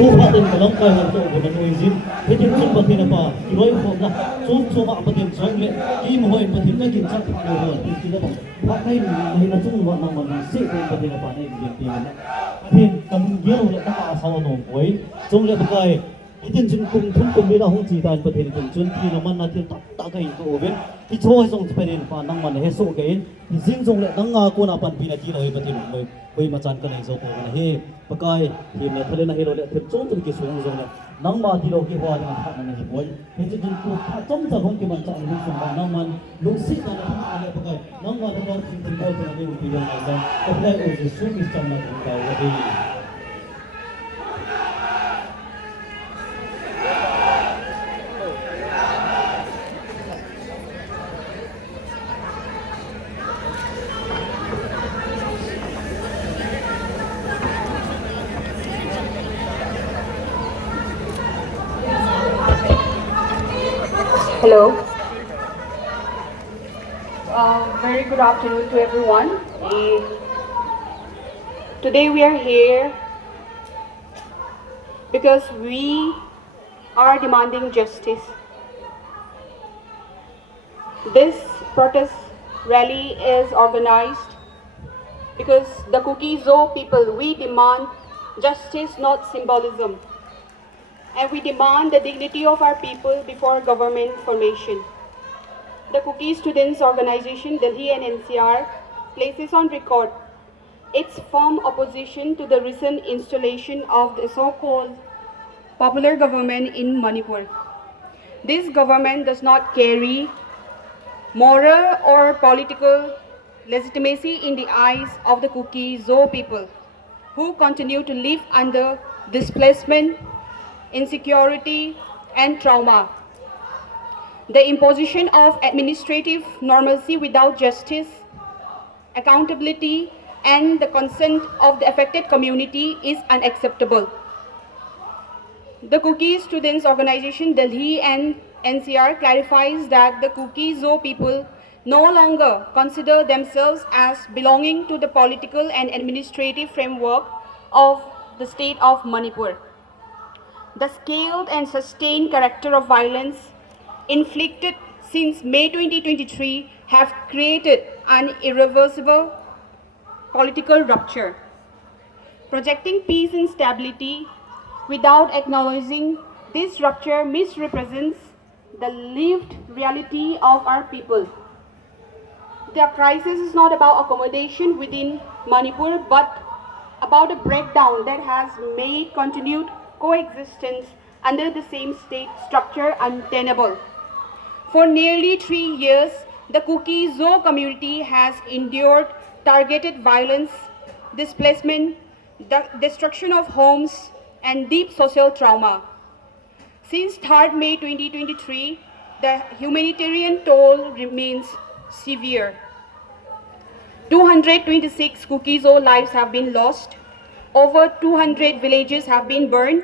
tu patin kalang kai hong to bukan noizin hitin sun patin apa iroi khom na sun soma patin song le ki mohoi patin ka kin sak no ho ti da ba kai mai na chung wa nang ma se patin apa nei di ti na patin kam yelo le ta ka saw no koi chung le ba kai hitin sun kum thum kum mi na hong chi dan patin kum chun ti na man na ti ta kai to ben ti choi song patin pa nang man he so ke ti jing song le nang nga ko na pan pi na ti loi patin moi koi ma chan ka nei so ko na he pakai him ne thale na hero le thep chon tum ki sung zong le nang ma ti ro ki hwa na kha na hi boy he chi jin ku kha chom cha hong ki man cha lu sung ba nang man lu si na na ha le pakai nang ma ta ba tin tin ko na ne u ti ro na sa ko lai o ji su ki cham na tin ka wa di Hello. Very good afternoon to everyone. Today we are here because we are demanding justice. This protest rally is organized because the Kuki-Zo people, we demand justice, not symbolism. And we demand the dignity of our people before government formation. The Kuki Students Organization, Delhi and NCR, places on record its firm opposition to the recent installation of the so-called popular government in Manipur. This government does not carry moral or political legitimacy in the eyes of the Kuki-Zo people, who continue to live under displacement, insecurity, and trauma. The imposition of administrative normalcy without justice, accountability, and the consent of the affected community is unacceptable. The Kuki Students Organization Delhi and NCR clarifies that the Kuki-Zo people no longer consider themselves as belonging to the political and administrative framework of the state of Manipur. The scaled and sustained character of violence inflicted since May 2023 have created an irreversible political rupture. Projecting peace and stability without acknowledging this rupture misrepresents the lived reality of our people. The crisis is not about accommodation within Manipur, but about a breakdown that has made continued coexistence under the same state structure untenable. For nearly 3 years, the Kuki-Zo community has endured targeted violence, displacement, the destruction of homes, and deep social trauma. Since 3rd May 2023, the humanitarian toll remains severe. 226 Kuki-Zo lives have been lost. Over 200 villages have been burned.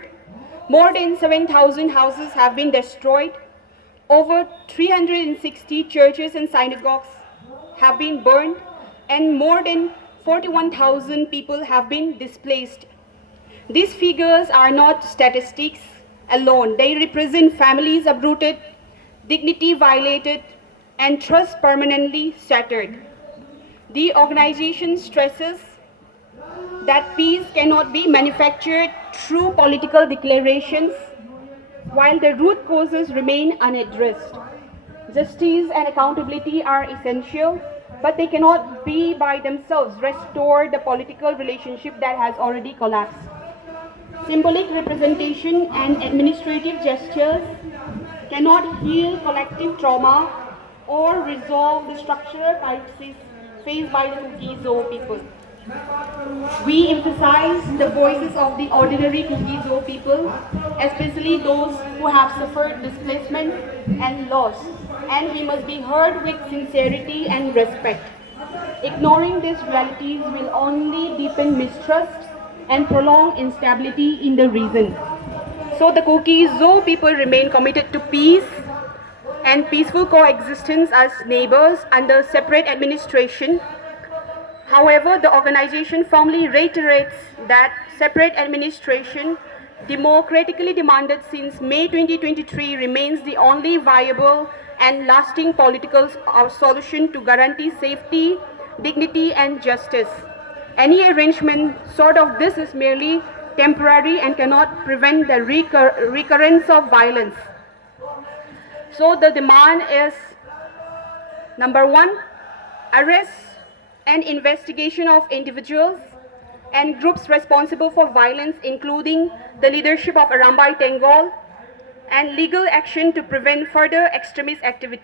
More than 7,000 houses have been destroyed. Over 360 churches and synagogues have been burned, and more than 41,000 people have been displaced. These figures are not statistics alone. They represent families uprooted, dignity violated, and trust permanently shattered. The organization stresses that peace cannot be manufactured through political declarations, while the root causes remain unaddressed. Justice and accountability are essential, but they cannot be by themselves restore the political relationship that has already collapsed. Symbolic representation and administrative gestures cannot heal collective trauma or resolve the structural crisis faced by the Kuki-Zo people. We emphasize the voices of the ordinary Kuki-Zo people, especially those who have suffered displacement and loss, and we must be heard with sincerity and respect. Ignoring these realities will only deepen mistrust and prolong instability in the region. So the Kuki-Zo people remain committed to peace and peaceful coexistence as neighbors under separate administration. However, the organization firmly reiterates that separate administration democratically demanded since May 2023, remains the only viable and lasting political solution to guarantee safety, dignity, and justice. Any arrangement short of this is merely temporary and cannot prevent the recurrence of violence. So the demand is, number one, arrest and investigation of individuals and groups responsible for violence, including the leadership of Arambai Tengol, and legal action to prevent further extremist activity.